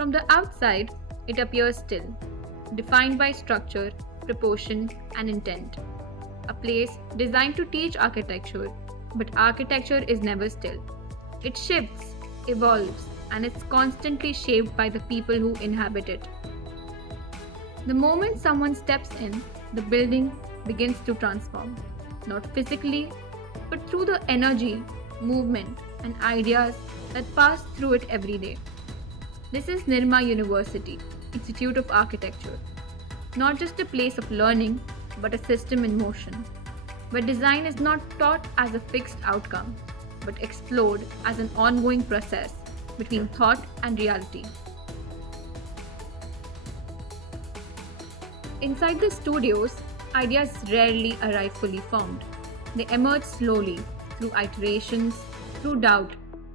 From the outside, it appears still, defined by structure, proportion, and intent. A place designed to teach architecture, but architecture is never still. It shifts, evolves, and is constantly shaped by the people who inhabit it. The moment someone steps in, the building begins to transform, not physically, but through the energy, movement, and ideas that pass through it every day. This is Nirma University, Institute of Architecture, not just a place of learning, but a system in motion, where design is not taught as a fixed outcome, but explored as an ongoing process between thought and reality. Inside the studios, ideas rarely arrive fully formed. They emerge slowly, through iterations, through doubt,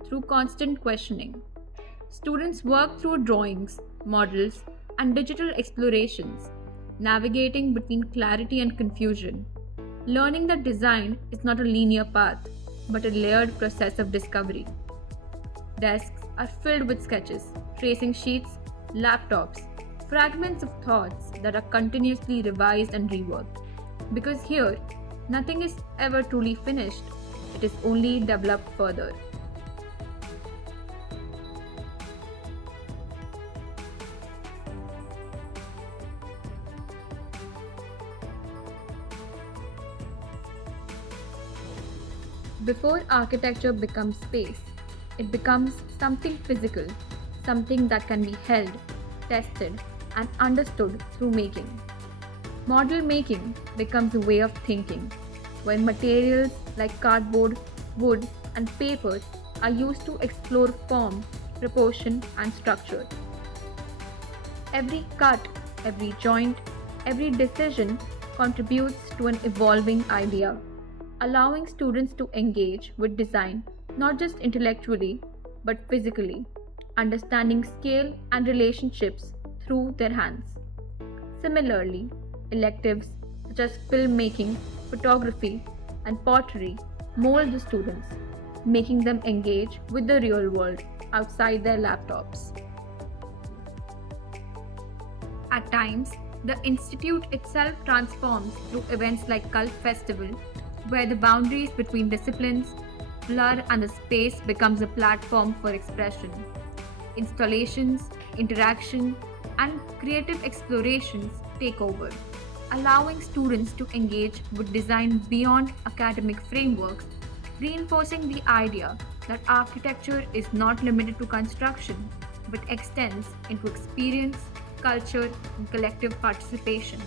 through constant questioning. Students work through drawings, models, and digital explorations, navigating between clarity and confusion, learning that design is not a linear path, but a layered process of discovery. Desks are filled with sketches, tracing sheets, laptops, fragments of thoughts that are continuously revised and reworked. Because here, nothing is ever truly finished, it is only developed further. Before architecture becomes space, it becomes something physical, something that can be held, tested, and understood through making. Model making becomes a way of thinking, where materials like cardboard, wood, and paper are used to explore form, proportion, and structure. Every cut, every joint, every decision contributes to an evolving idea, allowing students to engage with design not just intellectually but physically, understanding scale and relationships through their hands. Similarly, electives such as filmmaking, photography, and pottery mold the students, making them engage with the real world outside their laptops. At times, the institute itself transforms through events like Cult Festival, where the boundaries between disciplines blur and the space becomes a platform for expression. Installations, interaction, and creative explorations take over, allowing students to engage with design beyond academic frameworks, reinforcing the idea that architecture is not limited to construction but extends into experience, culture, and collective participation.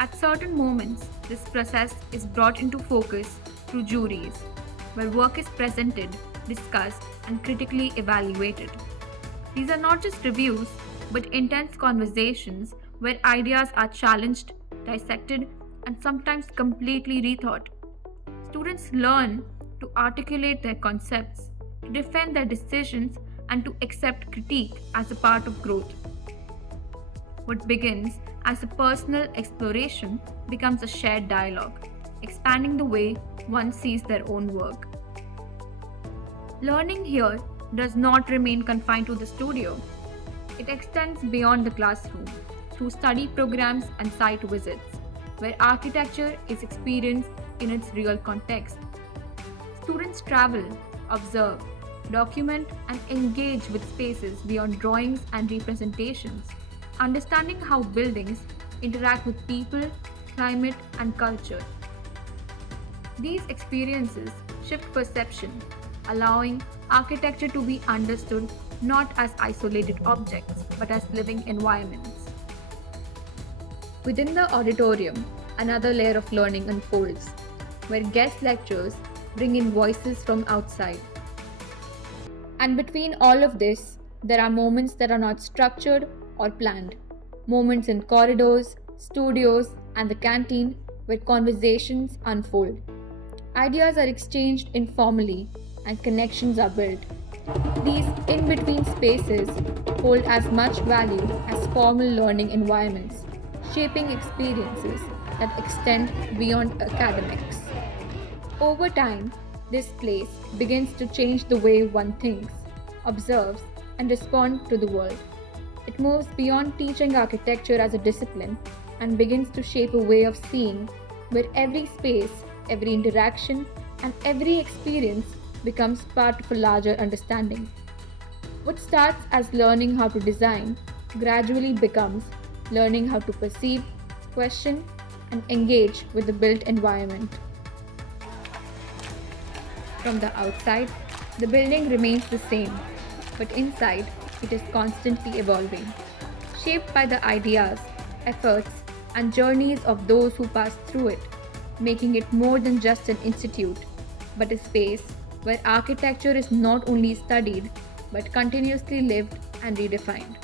At certain moments, this process is brought into focus through juries, where work is presented, discussed, and critically evaluated. These are not just reviews, but intense conversations where ideas are challenged, dissected, and sometimes completely rethought. Students learn to articulate their concepts, to defend their decisions, and to accept critique as a part of growth. What begins as a personal exploration becomes a shared dialogue, expanding the way one sees their own work. Learning here does not remain confined to the studio. It extends beyond the classroom through study programs and site visits, where architecture is experienced in its real context. Students travel, observe, document, and engage with spaces beyond drawings and representations, understanding how buildings interact with people, climate, and culture. These experiences shift perception, allowing architecture to be understood not as isolated objects but as living environments. Within the auditorium, another layer of learning unfolds, where guest lecturers bring in voices from outside. And between all of this, there are moments that are not structured or planned. Moments in corridors, studios, and the canteen where conversations unfold. Ideas are exchanged informally and connections are built. These in-between spaces hold as much value as formal learning environments, shaping experiences that extend beyond academics. Over time, this place begins to change the way one thinks, observes, and responds to the world. It moves beyond teaching architecture as a discipline and begins to shape a way of seeing where every space, every interaction, and every experience becomes part of a larger understanding. What starts as learning how to design gradually becomes learning how to perceive, question, and engage with the built environment. From the outside, the building remains the same, but inside, it is constantly evolving, shaped by the ideas, efforts, and journeys of those who pass through it, making it more than just an institute, but a space where architecture is not only studied but continuously lived and redefined.